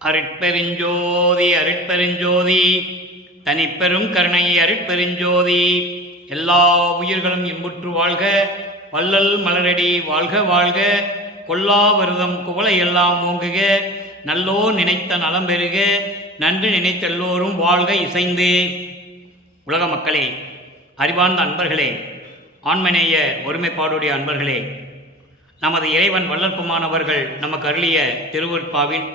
அருட்பெருஞ்சோதி அருட்பெருஞ்சோதி தனிப்பெரும் கருணை அருட்பெருஞ்சோதி. எல்லா உயிர்களும் இன்புற்று வாழ்க, வள்ளல் மலரடி வாழ்க வாழ்க, கொல்லா விரதம் குவளை எல்லாம் ஓங்குக, நல்லோ நினைத்த நலம் பெறுக, நன்று நினைத்தெல்லோரும் வாழ்க இசைந்து. உலக மக்களே, அறிவார்ந்த அன்பர்களே, ஆண்மநேய ஒருமைப்பாடுடைய அன்பர்களே, நமது இறைவன் வள்ளற்பமானவர்கள் நமக்கு அருளிய திருவருட்பாவின்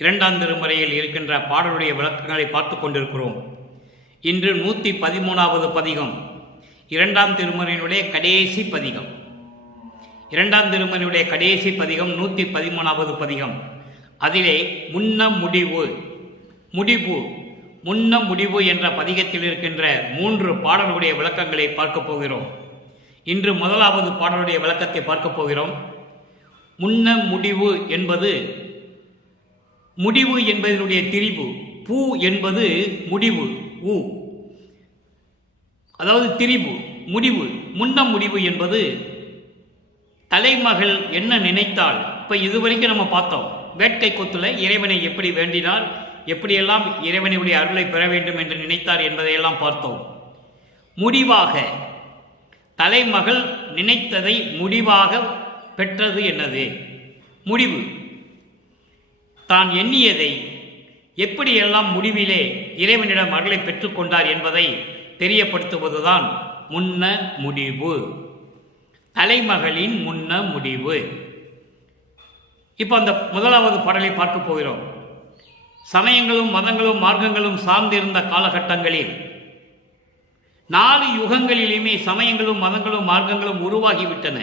2ஆம் திருமுறையில் இருக்கின்ற பாடலுடைய விளக்கங்களை பார்த்து கொண்டிருக்கிறோம். இன்று 113வது பதிகம், 2ஆம் திருமுறையினுடைய கடைசி பதிகம். 2ஆம் திருமுறையினுடைய கடைசி பதிகம் 113வது பதிகம். அதிலே முன்ன முடிவு முன்ன முடிவு என்ற பதிகத்தில் இருக்கின்ற 3 பாடலுடைய விளக்கங்களை பார்க்க போகிறோம். இன்று 1வது பாடலுடைய விளக்கத்தை பார்க்க போகிறோம். முன்ன முடிவு என்பது முடிவு என்பதனுடைய திரிபு. பூ என்பது முடிவு, ஊ அதாவது திரிபு, முடிவு. முன்ன முடிவு என்பது தலைமகள் என்ன நினைத்தால், இப்போ இதுவரைக்கும் நம்ம பார்த்தோம், வேட்கை கொத்துல இறைவனை எப்படி வேண்டினார், எப்படியெல்லாம் இறைவனுடைய அருளை பெற வேண்டும் என்று நினைத்தார் என்பதையெல்லாம் பார்த்தோம். முடிவாக தலைமகள் நினைத்ததை முடிவாக பெற்றது என்னது? முடிவு. தான் எண்ணியதை எப்படியெல்லாம் முடிவிலே இறைவனிடம் அருளை பெற்றுக்கொண்டார் என்பதை தெரியப்படுத்துவதுதான் முன்ன முடிவு, தலைமகளின் முன்ன முடிவு. இப்போ அந்த 1வது பாடலை பார்க்க போகிறோம். சமயங்களும் மதங்களும் மார்க்கங்களும் சார்ந்திருந்த காலகட்டங்களில் 4 யுகங்களிலுமே சமயங்களும் மதங்களும் மார்க்கங்களும் உருவாகிவிட்டன.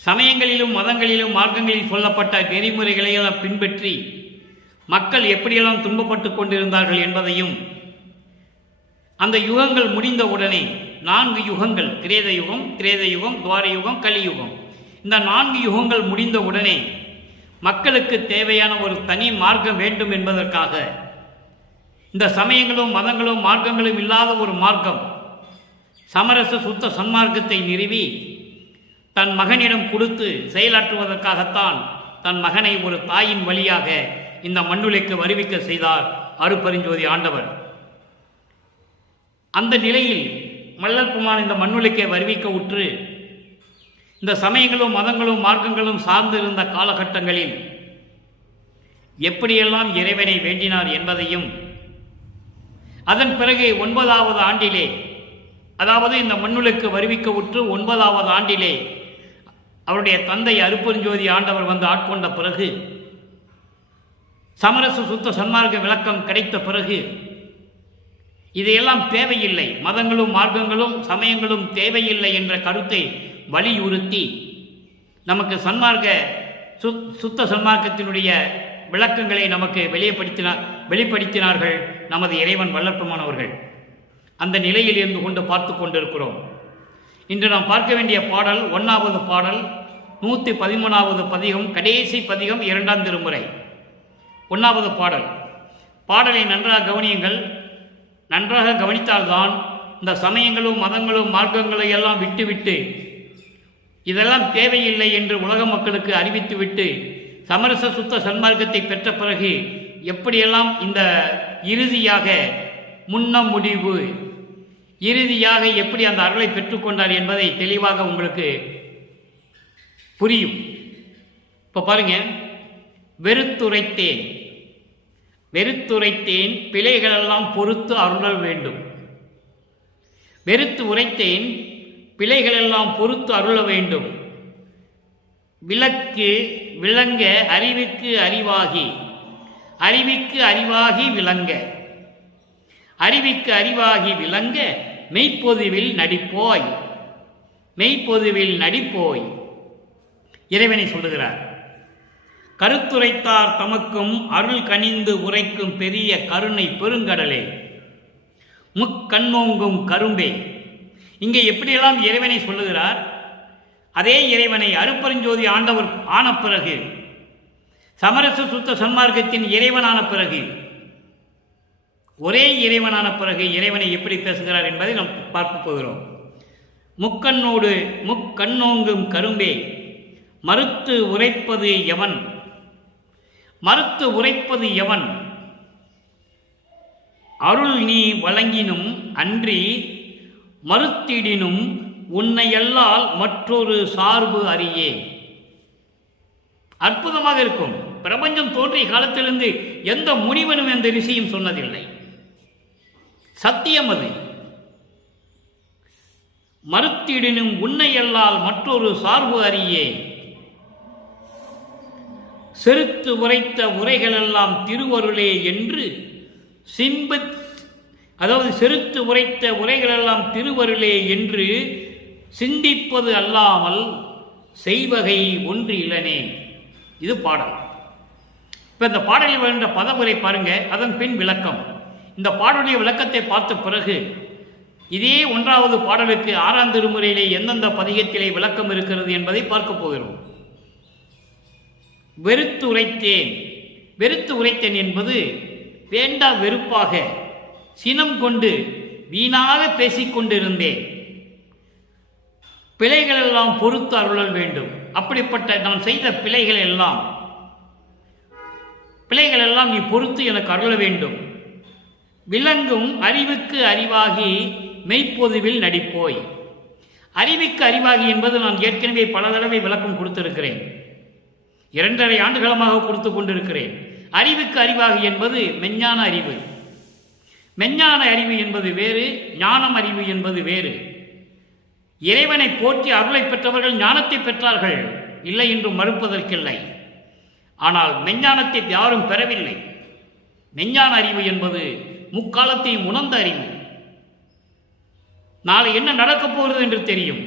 சமயங்களிலும் மதங்களிலும் மார்க்கங்களில் சொல்லப்பட்ட நெறிமுறைகளையெல்லாம் பின்பற்றி மக்கள் எப்படியெல்லாம் துன்பப்பட்டு கொண்டிருந்தார்கள் என்பதையும், அந்த யுகங்கள் முடிந்தவுடனே 4 யுகங்கள், கிரேத யுகம், திரேத யுகம், துவார யுகம், கலியுகம், இந்த 4 யுகங்கள் முடிந்தவுடனே மக்களுக்கு தேவையான ஒரு தனி மார்க்கம் வேண்டும் என்பதற்காக இந்த சமயங்களும் மதங்களும் மார்க்கங்களும் இல்லாத ஒரு மார்க்கம், சமரச சுத்த சன்மார்க்கத்தை நிறுவி தன் மகனிடம் கொடுத்து செயலாற்றுவதற்காகத்தான் தன் மகனை ஒரு தாயின் வழியாக இந்த மண்ணுலைக்கு வருவிக்க செய்தார் அருட்பெருஞ்சோதி ஆண்டவர். அந்த நிலையில் வள்ளற்பெருமான் இந்த மண்ணுலைக்கே வருவிக்க உற்று இந்த சமயங்களும் மதங்களும் மார்க்கங்களும் சார்ந்திருந்த காலகட்டங்களில் எப்படியெல்லாம் இறைவனை வேண்டினார் என்பதையும், அதன் பிறகு 9வது ஆண்டிலே, அதாவது இந்த மண்ணுலைக்கு வருவிக்க உற்று 9வது ஆண்டிலே அவருடைய தந்தை அருட்பெருஞ்சோதி ஆண்டவர் வந்து ஆட்கொண்ட பிறகு, சமரச சுத்த சன்மார்க்க விளக்கம் கிடைத்த பிறகு, இதையெல்லாம் தேவையில்லை, மதங்களும் மார்க்கங்களும் சமயங்களும் தேவையில்லை என்ற கருத்தை வலியுறுத்தி நமக்கு சன்மார்க்க சுத்த சன்மார்க்கத்தினுடைய விளக்கங்களை நமக்கு வெளிப்படுத்தினார்கள் நமது இறைவன் வள்ளற்பெருமானவர்கள். அந்த நிலையில் இருந்து கொண்டு பார்த்து கொண்டிருக்கிறோம். இன்று நாம் பார்க்க வேண்டிய பாடல் 1வது பாடல் 113வது பதிகம், கடைசி பதிகம், 2ஆம் திருமுறை 1வது பாடல். பாடலை நன்றாக கவனியுங்கள். நன்றாக கவனித்தால்தான் இந்த சமயங்களும் மதங்களும் மார்க்கங்களை எல்லாம் விட்டுவிட்டு, இதெல்லாம் தேவையில்லை என்று உலக மக்களுக்கு அறிவித்துவிட்டு சமரச சுத்த சன்மார்க்கத்தை பெற்ற பிறகு எப்படியெல்லாம் இந்த இறுதியாக முன்ன முடிவு, இறுதியாக எப்படி அந்த அருளை பெற்றுக்கொண்டார் என்பதை தெளிவாக உங்களுக்கு புரியும். இப்போ பாருங்க, வெறுத்துரைத்தேன் பிழைகளெல்லாம் பொறுத்து அருளல் வேண்டும். வெறுத்து உரைத்தேன் பிழைகளெல்லாம் பொறுத்து அருள வேண்டும். விளக்கு விளங்க அறிவுக்கு அறிவாகி விளங்க, அறிவிக்கு அறிவாகி விளங்க, மெய்ப்பொதுவில் நடிப்போய் இறைவனை சொல்லுகிறார். கருத்துரைத்தார் தமக்கும் அருள் கனிந்து உரைக்கும் பெரிய கருணை பெருங்கடலே, முக்கண்ணோங்கும் கரும்பே. இங்கே எப்படியெல்லாம் இறைவனை சொல்லுகிறார், அதே இறைவனை அருட்பெருஞ்சோதி ஆண்டவர் ஆன பிறகு, சமரச சுத்த சன்மார்க்கத்தின் இறைவனான பிறகு, ஒரே இறைவனான பிறகு இறைவனை எப்படி பேசுகிறார் என்பதை நாம் பார்க்க போகிறோம். முக்கண்ணோங்கும் கரும்பே, மறுத்து உரைப்பது எவன், மறுத்து உரைப்பது எவன்? அருள் நீ வழங்கினும் அன்றி மறுத்திடினும் உன்னையல்லால் மற்றொரு சார்பு அறியே. அற்புதமாக இருக்கும். பிரபஞ்சம் தோன்றிய காலத்திலிருந்து எந்த முனிவனும் எந்த ரிஷியும் சொன்னதில்லை. சத்தியம் அது. மறுத்திடினும் உன்னையல்லால் மற்றொரு சார்பு அறியே. செருத்து உரைத்த உரைகளெல்லாம் திருவருளே என்று செருத்து உரைத்த உரைகளெல்லாம் திருவருளே என்று சிந்திப்பது அல்லாமல் செய்வகை ஒன்று இல்லனே. இது பாடல். இப்போ இந்த பாடலில் வருகின்ற பதவுரை பாருங்க, அதன் பின் விளக்கம். இந்த பாடலுடைய விளக்கத்தை பார்த்த பிறகு இதே 1வது பாடலுக்கு 6ஆம் திருமுறையிலே எந்தெந்த பதிகத்திலே விளக்கம் இருக்கிறது என்பதை பார்க்க போகிறோம். வெறுத்து உரைத்தேன். வெறுத்து உரைத்தேன் என்பது வேண்டா வெறுப்பாக சினம் கொண்டு வீணாக பேசிக்கொண்டிருந்தேன். பிழைகளெல்லாம் பொறுத்து அருளல் வேண்டும். அப்படிப்பட்ட நான் செய்த பிழைகள் எல்லாம் நீ பொறுத்து எனக்கு அருள வேண்டும். விளங்கும் அறிவுக்கு அறிவாகி மெய்ப்பொதுவில் நடிப்போய். அறிவுக்கு அறிவாகி என்பது நான் ஏற்கனவே பல தடவை விளக்கம் கொடுத்திருக்கிறேன். 2.5 ஆண்டுகளமாக கொடுத்து கொண்டிருக்கிறேன். அறிவுக்கு அறிவாகி என்பது மெஞ்ஞான அறிவு. மெஞ்ஞான அறிவு என்பது வேறு, ஞானம் அறிவு என்பது வேறு. இறைவனை போற்றி அருளை பெற்றவர்கள் ஞானத்தை பெற்றார்கள், இல்லை என்று மறுப்பதற்கில்லை. ஆனால் மெஞ்ஞானத்தை யாரும் பெறவில்லை. மெஞ்ஞான அறிவு என்பது முக்காலத்தையும் உணர்ந்த அறிவு. நாளை என்ன நடக்கப் போகிறது என்று தெரியும்.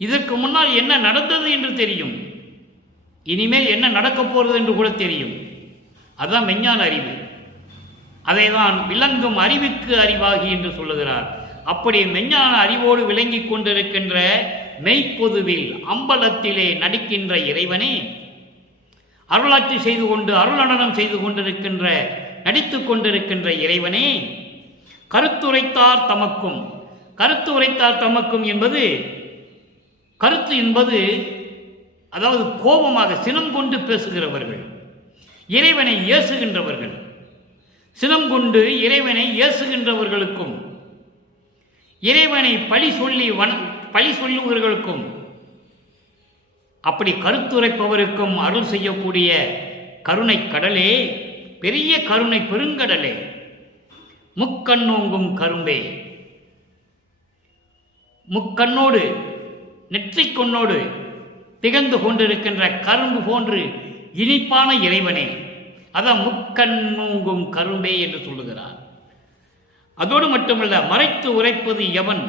இதற்கு முன்னால் என்ன நடந்தது என்று தெரியும். இனிமேல் என்ன நடக்கப் போகிறது என்று கூட தெரியும். அதுதான் மெஞ்ஞான அறிவு. அதை தான் விளங்கும் அறிவுக்கு அறிவாகி என்று சொல்லுகிறார். அப்படி மெஞ்ஞான அறிவோடு விளங்கி கொண்டிருக்கின்ற மெய்ப்பொதுவில் அம்பலத்திலே நடிக்கின்ற இறைவனே, அருளாட்சி செய்து கொண்டு அருளடனம் செய்து கொண்டிருக்கின்ற நடித்துக் கொண்டிருக்கின்ற இறைவனே, கருத்துரைத்தார் தமக்கும். கருத்து உரைத்தார் தமக்கும் என்பது, கருத்து என்பது அதாவது கோபமாக சினம் கொண்டு பேசுகிறவர்கள், இறைவனை ஏசுகின்றவர்கள். சினம் கொண்டு இறைவனை ஏசுகின்றவர்களுக்கும் இறைவனை பழி சொல்லுவர்களுக்கும் அப்படி கருத்துரைப்பவருக்கும் அருள் செய்யக்கூடிய கருணை கடலே, பெரிய கருணை பெருங்கடலே, முக்கண்ணோங்கும் கரும்பே. முக்கண்ணோடு நெற்றிக்கண்ணோடு திகழ்ந்து கொண்டிருக்கின்ற கரும்பு போன்று இனிப்பான இறைவனே, அதான் முக்கண்ணோங்கும் கரும்பே என்று சொல்லுகிறார். அதோடு மட்டுமல்ல, மறைத்து உரைப்பது எவன்?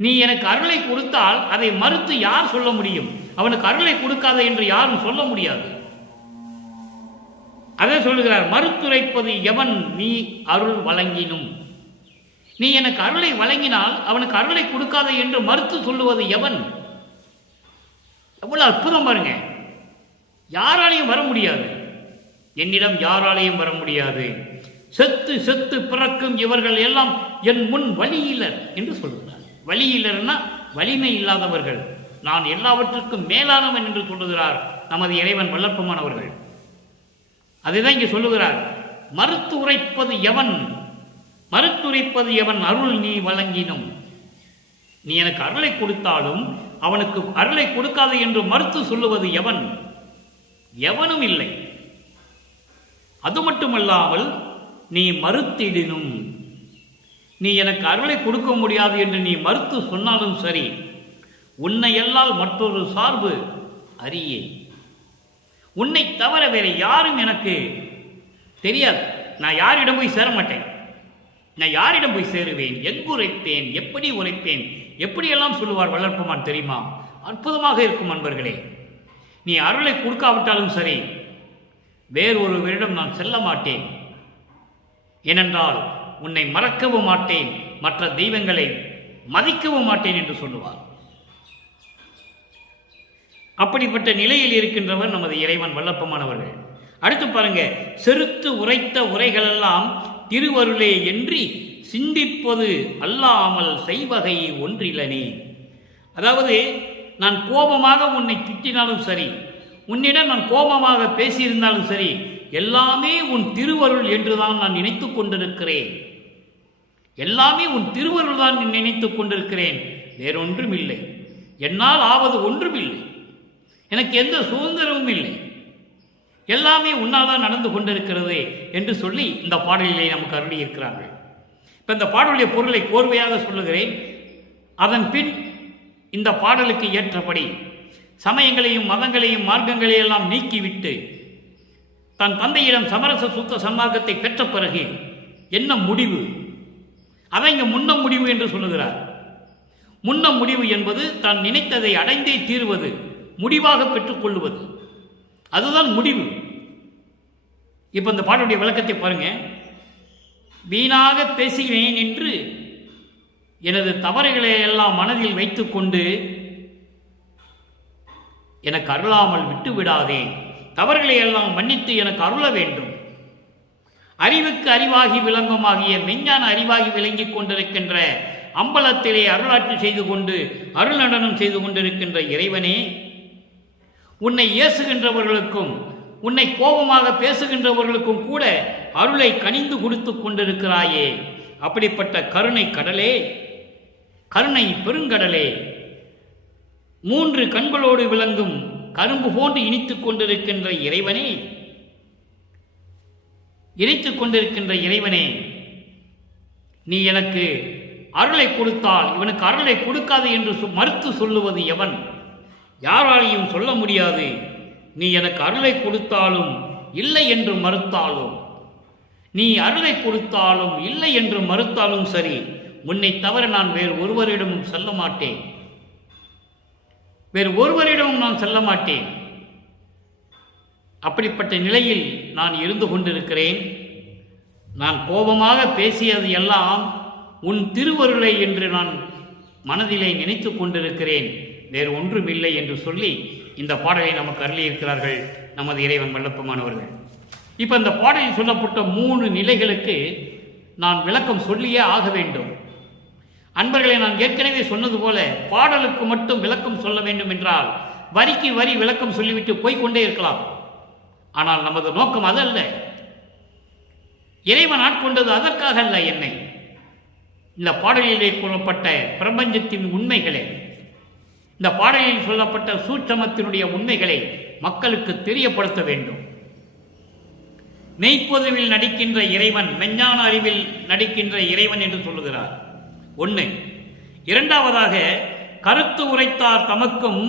நீ எனக்கு அருளை கொடுத்தால் அதை மறுத்து யார் சொல்ல முடியும்? அவனுக்கு அருளை கொடுக்காத என்று யாரும் சொல்ல முடியாது. அதை சொல்லுகிறார், மறுத்துரைப்பது எவன்? நீ அருள் வழங்கினும். நீ எனக்கு அருளை வழங்கினால் அவனுக்கு அருளை கொடுக்காத என்று மறுத்து சொல்லுவது எவன்? எவ்வளவு அற்புதம் பாருங்க. யாராலையும் வர முடியாது, என்னிடம் யாராலையும் வர முடியாது. செத்து செத்து பிறக்கும் இவர்கள் எல்லாம் என் முன் வலியிலர் என்று சொல்லுகிறார். வலியிலர்னா வலிமை இல்லாதவர்கள், நான் எல்லாவற்றுக்கும் மேலானவன் என்று சொல்லுகிறார் நமது இறைவன் வல்லற்பமானவர்கள். அதுதான் இங்கே சொல்லுகிறார், மறுத்து உரைப்பது எவன்? மறுத்துரைப்பது எவன்? அருள் நீ வழங்கினும். நீ எனக்கு அருளை கொடுத்தாலும் அவனுக்கு அருளை கொடுக்காது என்று மறுத்து சொல்லுவது எவன்? எவனும் இல்லை. அது மட்டுமல்லாமல் நீ மறுத்திடினும், நீ எனக்கு அருளை கொடுக்க முடியாது என்று நீ மறுத்து சொன்னாலும் சரி, உன்னை எல்லால் மற்றொரு சார்பு அறியே. உன்னை தவிர வேறு யாரும் எனக்கு தெரியாது. நான் யாரிடம் போய் சேர மாட்டேன். நான் யாரிடம் போய் சேருவேன்? எங்கு உரைப்பேன்? எப்படி உரைப்பேன்? எப்படியெல்லாம் சொல்லுவார் வளர்ப்புமான் தெரியுமா? அற்புதமாக இருக்கும் அன்பர்களே. நீ அருளை கொடுக்காவிட்டாலும் சரி, வேறொருவரிடம் நான் செல்ல மாட்டேன். ஏனென்றால் உன்னை மறக்கவும் மாட்டேன், மற்ற தெய்வங்களை மதிக்கவும் மாட்டேன் என்று சொல்லுவார். அப்படிப்பட்ட நிலையில் இருக்கின்றவர் நமது இறைவன் வல்லப்பமானவர்கள். அடுத்து பாருங்க, செருத்து உரைத்த உரைகளெல்லாம் திருவருளே என்று சிந்திப்பது அல்லாமல் செய்வகை ஒன்றிலனே. அதாவது நான் கோபமாக உன்னை திட்டினாலும் சரி, உன்னிடம் நான் கோபமாக பேசியிருந்தாலும் சரி, எல்லாமே உன் திருவருள் என்றுதான் நான் நினைத்து கொண்டிருக்கிறேன். எல்லாமே உன் திருவருள் தான் நினைத்து கொண்டிருக்கிறேன். வேறொன்றும் இல்லை. என்னால் ஆவது ஒன்றும் இல்லை. எனக்கு எந்த சுதந்திரமும் இல்லை. எல்லாமே உன்னால் தான் நடந்து கொண்டிருக்கிறது என்று சொல்லி இந்த பாடலிலே நமக்கு அருளி இருக்கிறார்கள். இப்போ இந்த பாடலுடைய பொருளை கோர்வையாக சொல்லுகிறேன். அதன் பின் இந்த பாடலுக்கு ஏற்றபடி சமயங்களையும் மதங்களையும் மார்க்கங்களையும் எல்லாம் நீக்கிவிட்டு தன் தந்தையிடம் சமரச சுத்த சன்மார்க்கத்தை பெற்ற பிறகு என்ன முடிவு, அதை இங்கே முன்ன முடிவு என்று சொல்லுகிறார். முன்ன முடிவு என்பது தான் நினைத்ததை அடைந்தே தீர்வது, முடிவாக பெற்றுக்கொள்வது, அதுதான் முடிவு. இப்போ இந்த பாடலுடைய விளக்கத்தை பாருங்க. வீணாக பேசுகிறேன் என்று எனது தவறுகளை எல்லாம் மனதில் வைத்துக்கொண்டு எனக்கு அருளாமல் விட்டு விடாதே. தவறுகளை எல்லாம் மன்னித்து எனக்கு அருள வேண்டும். அறிவுக்கு அறிவாகி விளங்குமாகிய மெஞ்ஞான அறிவாகி விளங்கிக் கொண்டிருக்கின்ற அம்பலத்திலே அருளாட்சி செய்து கொண்டு அருள் நடனம் செய்து கொண்டிருக்கின்ற இறைவனே, உன்னை ஏசுகின்றவர்களுக்கும் உன்னை கோபமாக பேசுகின்றவர்களுக்கும் கூட அருளை கனிந்து கொடுத்து கொண்டிருக்கிறாயே. அப்படிப்பட்ட கருணை கடலே, கருணை பெருங்கடலே, 3 கண்களோடு விளங்கும் கரும்பு போன்று இனித்துக் கொண்டிருக்கின்ற இறைவனே, இணைத்துக் கொண்டிருக்கின்ற இறைவனே, நீ எனக்கு அருளை கொடுத்தால் இவனுக்கு அருளை கொடுக்காது என்று மறுத்து சொல்லுவது எவன்? யாராலையும் சொல்ல முடியாது. நீ எனக்கு அருளை கொடுத்தாலும் இல்லை என்று மறுத்தாலும், நீ அருளை கொடுத்தாலும் இல்லை என்று மறுத்தாலும் சரி, உன்னை தவிர நான் வேறு ஒருவரிடமும் செல்ல மாட்டேன். வேறு ஒருவரிடமும் நான் செல்ல மாட்டேன். அப்படிப்பட்ட நிலையில் நான் இருந்து கொண்டிருக்கிறேன். நான் கோபமாக பேசியது எல்லாம் உன் திருவருளை என்று நான் மனதிலே நினைத்து கொண்டிருக்கிறேன். வேறு ஒன்றுமில்லை என்று சொல்லி இந்த பாடலை நமக்கு அருளியிருக்கிறார்கள் நமது இறைவன் வல்லப்பமானவர்கள். இப்போ இந்த பாடலில் சொல்லப்பட்ட 3 நிலைகளுக்கு நான் விளக்கம் சொல்லியே ஆக வேண்டும். அன்பர்களை, நான் ஏற்கனவே சொன்னது போல பாடலுக்கு மட்டும் விளக்கம் சொல்ல வேண்டும் என்றால் வரிக்கு வரி விளக்கம் சொல்லிவிட்டு போய்கொண்டே இருக்கலாம். ஆனால் நமது நோக்கம் அதல்ல. இறைவன் ஆட்கொண்டது அதற்காக அல்ல என்னை. இந்த பாடலிலே கூறப்பட்ட பிரபஞ்சத்தின் உண்மைகளை, இந்த பாடலில் சொல்லப்பட்ட சூட்சமத்தினுடைய உண்மைகளை மக்களுக்கு தெரியப்படுத்த வேண்டும். மெய்ப்பொதுவில் நடிக்கின்ற இறைவன், மெஞ்ஞான அறிவில் நடிக்கின்ற இறைவன் என்று சொல்லுகிறார். 1. இரண்டாவதாக, கருத்து உரைத்தார் தமக்கும்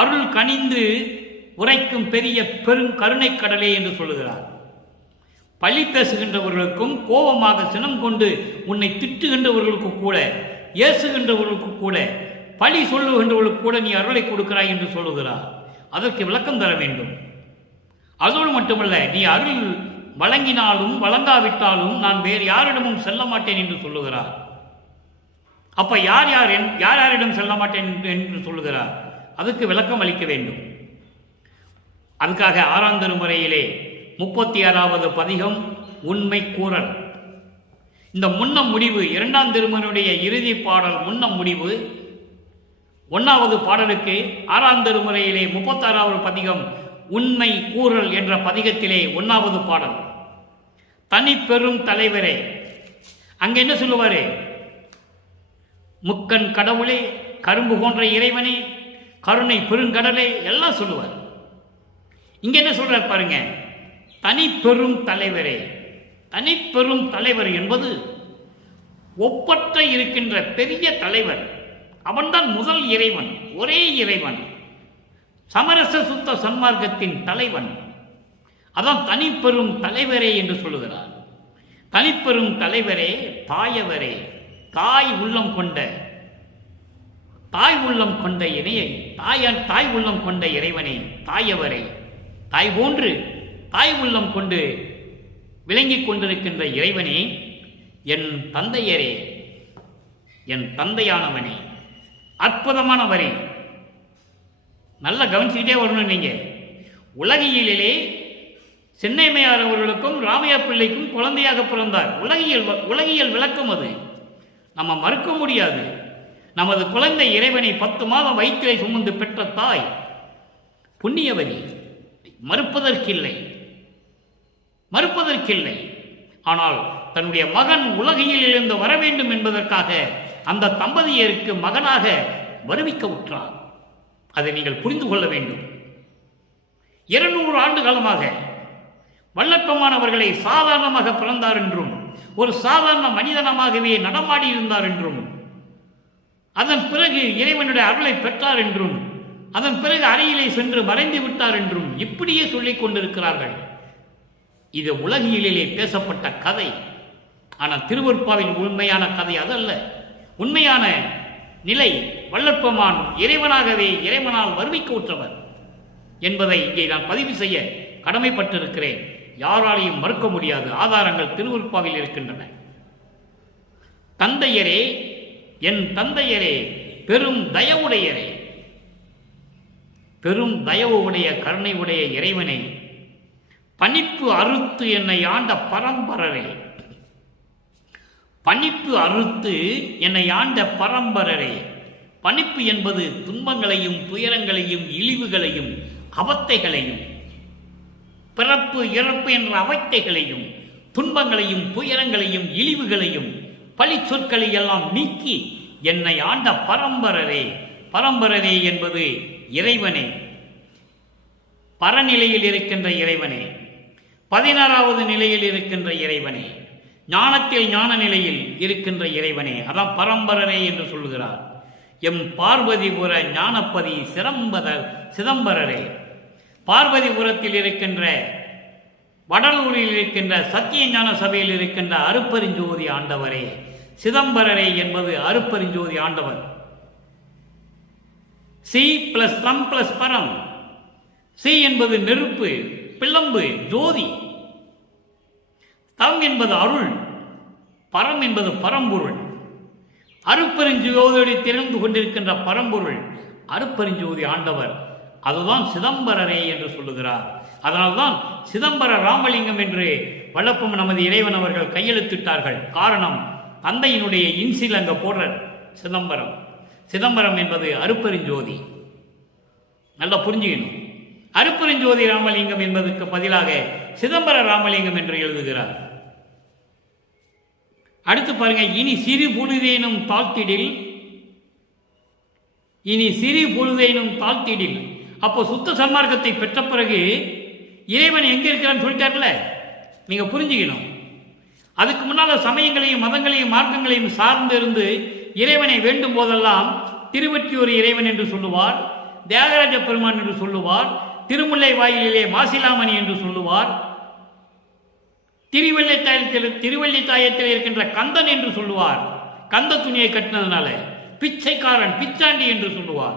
அருள் கனிந்து உரைக்கும் பெரிய கருணை கடலே என்று சொல்லுகிறார். பழி பேசுகின்றவர்களுக்கும் கோபமாக சினம் கொண்டு உன்னை திட்டுகின்றவர்களுக்கு கூட, ஏசுகின்றவர்களுக்கு கூட, பழி சொல்லுகின்றவர்களுக்கு கூட நீ அருளை கொடுக்கிறாய் என்று சொல்லுகிறார். அதற்கு விளக்கம் தர வேண்டும். அதோடு மட்டுமல்ல, நீ அருள் வழங்கினாலும் வழங்காவிட்டாலும் நான் வேறு யாரிடமும் செல்ல மாட்டேன் என்று சொல்லுகிறார். அப்ப யாரிடம் செல்ல மாட்டேன் என்று சொல்லுகிறார். அதுக்கு விளக்கம் அளிக்க வேண்டும். அதுக்காக 6ஆம் திருமுறையிலே 36வது பதிகம் உண்மை கூறல். இந்த முன்னம் முடிவு 2ஆம் திருமுறையுடைய இறுதி பாடல் முன்னம் முடிவு. 1வது பாடலுக்கு 6ஆம் திருமுறையிலே 36வது பதிகம் உண்மை கூறல் என்ற பதிகத்திலே 1வது பாடல். தனி பெரும் தலைவரே, அங்க என்ன சொல்லுவாரு? முக்கண் கடவுளே, கரும்பு போன்ற இறைவனே, கருணை பெருங்கடலே எல்லாம் சொல்லுவார். இங்க என்ன சொல்றார் பாருங்க, தனி பெரும் தலைவரே. தனி பெரும் தலைவர் என்பது ஒப்பற்ற இருக்கின்ற பெரிய தலைவர். அவன்தான் முதல் இறைவன், ஒரே இறைவன், சமரச சுத்த சன்மார்க்கத்தின் தலைவன். அதான் தனிப்பெரும் தலைவரே என்று சொல்லுகிறார். தனிப்பெரும் தலைவரே, தாயவரே, தாய் உள்ளம் கொண்ட இணையை, தாய் உள்ளம் கொண்ட இறைவனே, தாயவரே, தாய் போன்று தாய் உள்ளம் கொண்டு விளங்கிக் கொண்டிருக்கின்ற இறைவனே, என் தந்தையரே, என் தந்தையானவனே, அற்புதமானவரே. நல்லா கவனிச்சுக்கிட்டே வரணும். நீங்க உலகியலிலே சென்னைமையார் அவர்களுக்கும் ராமையா பிள்ளைக்கும் குழந்தையாக பிறந்தார். உலகியல் விளக்கம் அது, நம்ம மறுக்க முடியாது. நமது குழந்தை இறைவனை 10 மாதம் வயிற்றிலே சுமந்து பெற்ற தாய் புண்ணியவதி. மறுப்பதற்கில்லை. ஆனால் தன்னுடைய மகன் உலகையில் இருந்து வர வேண்டும் என்பதற்காக அந்த தம்பதியருக்கு மகனாக வருவிக்க உற்றார். அதை நீங்கள் புரிந்து கொள்ள வேண்டும். 200 ஆண்டு காலமாக வல்லற்பமானவர்களை சாதாரணமாக பிறந்தார் என்றும் ஒரு சாதாரண மனிதனமாகவே நடமாடி இருந்தார் என்றும் அதன் பிறகு இறைவனுடைய அருளை பெற்றார் என்றும் அதன் பிறகு அறையிலே சென்று மறைந்து விட்டார் என்றும் இப்படியே சொல்லிக் கொண்டிருக்கிறார்கள். இது உலகியலிலே பேசப்பட்ட கதை. ஆனால் திருவருட்பாவின் உண்மையான கதை அதல்ல. உண்மையான நிலை வல்லற்பமான் இறைவனாகவே இறைவனால் வருவிக்க உற்றவர் என்பதை இங்கே நான் பதிவு செய்ய கடமைப்பட்டிருக்கிறேன். யாராலையும் மறுக்க முடியாது. ஆதாரங்கள் திருவருட்பாவில் இருக்கின்றன. தந்தையரே, என் தந்தையரே, பெரும் தயவுடையரே, பெரும் தயவு உடைய கருணை உடைய இறைவனை, பணிப்பு அறுத்து என்னை ஆண்ட பரம்பரரே, பணிப்பு அறுத்து என்னை ஆண்ட பரம்பரரே. பணிப்பு என்பது துன்பங்களையும் துயரங்களையும் இழிவுகளையும் அவத்தைகளையும், பிறப்பு இறப்பு என்ற அவத்தைகளையும் துன்பங்களையும் துயரங்களையும் இழிவுகளையும் பழி சொற்களை எல்லாம் நீக்கி என்னை ஆண்ட பரம்பரரே. பரம்பரரே என்பது இறைவனே, பரநிலையில் இருக்கின்ற இறைவனே, 16வது நிலையில் இருக்கின்ற இறைவனே, ஞானத்தில் ஞான நிலையில் இருக்கின்ற இறைவனே. அதான் பரம்பரரே என்று சொல்லுகிறார். எம் பார்வதிபுர ஞானப்பதி சிதம்பரரே. பார்வதிபுரத்தில் இருக்கின்ற வடலூரில் இருக்கின்ற சத்திய ஞான சபையில் இருக்கின்ற அருப்பெருஞ்சோதி ஆண்டவரே. சிதம்பரரே என்பது அருப்பெருஞ்சோதி ஆண்டவர். சி பிளஸ் சம் பிளஸ் பரம். சி என்பது நெருப்பு, பிளம்பு, ஜோதி. தம் என்பது அருள், பரம் என்பது பரம்பொருள். அருப்பெருஞ்சோதியோடு திறந்து கொண்டிருக்கின்ற பரம்பொருள் அருப்பெருஞ்சோதி ஆண்டவர். அதுதான் சிதம்பரரே என்று சொல்லுகிறார். அதனால்தான் சிதம்பர ராமலிங்கம் என்று வல்லப்பம் நமது இறைவன் அவர்கள் கையெழுத்திட்டார்கள். காரணம், தந்தையினுடைய இன்சில் அங்க போடுற சிதம்பரம். சிதம்பரம் என்பது அருப்பெருஞ்சோதி. நல்லா புரிஞ்சுக்கணும். அருப்பெருஞ்சோதி ராமலிங்கம் என்பதற்கு பதிலாக சிதம்பர ராமலிங்கம் என்று எழுதுகிறார். அடுத்து பாருங்க, இனி சிறு பொழுதேனும் தாழ்த்திடில், இனி சிறு பொழுதேனும் தாழ்த்திடில். அப்போ சுத்த சன்மார்க்கத்தை பெற்ற பிறகு இறைவன் எங்க இருக்கிறான்னு சொல்லிட்டார்ல, நீங்க புரிஞ்சுக்கணும். அதுக்கு முன்னால சமயங்களையும் மதங்களையும் மார்க்கங்களையும் சார்ந்து இருந்து இறைவனை வேண்டும் போதெல்லாம் திருவொற்றியூர் இறைவன் என்று சொல்லுவார், தியாகராஜ பெருமான் என்று சொல்லுவார், திருமுல்லை வாயிலே மாசிலாமணி என்று சொல்லுவார், திருவள்ளித்தாயத்தில் இருக்கின்ற கந்தன் என்று சொல்லுவார். கந்த துணியை கட்டினதுனால பிச்சைக்காரன், பிச்சாண்டி என்று சொல்லுவார்.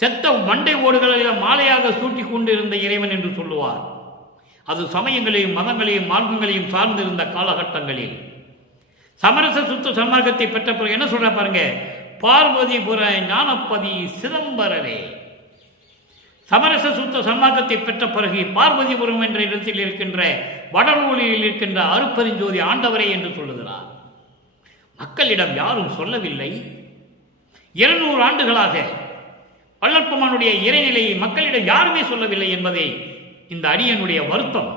செத்த மண்டை ஓடுகளில் மாலையாக சூட்டி கொண்டு இருந்த இறைவன் என்று சொல்லுவார். அது சமயங்களையும் மதங்களையும் மார்க்கங்களையும் சார்ந்திருந்த காலகட்டங்களில். சமரச சுத்த சன்மார்க்கத்தை பெற்ற பிறகு என்ன சொல்ற பாருங்க, பார்வதிபுர ஞானப்பதி சிதம்பரரே. சமரச சுத்த சன்மார்க்கத்தை பெற்ற பிறகு பார்வதிபுரம் என்ற இடத்தில் இருக்கின்ற வடலூரில் இருக்கின்ற அருப்பெருஞ்சோதி ஆண்டவரே என்று சொல்லுகிறார். மக்களிடம் யாரும் சொல்லவில்லை. 200 ஆண்டுகளாக வல்லற்பமானுடைய இறைநிலையை மக்களிடம் யாருமே சொல்லவில்லை என்பதை இந்த அடியனுடைய வருத்தம்,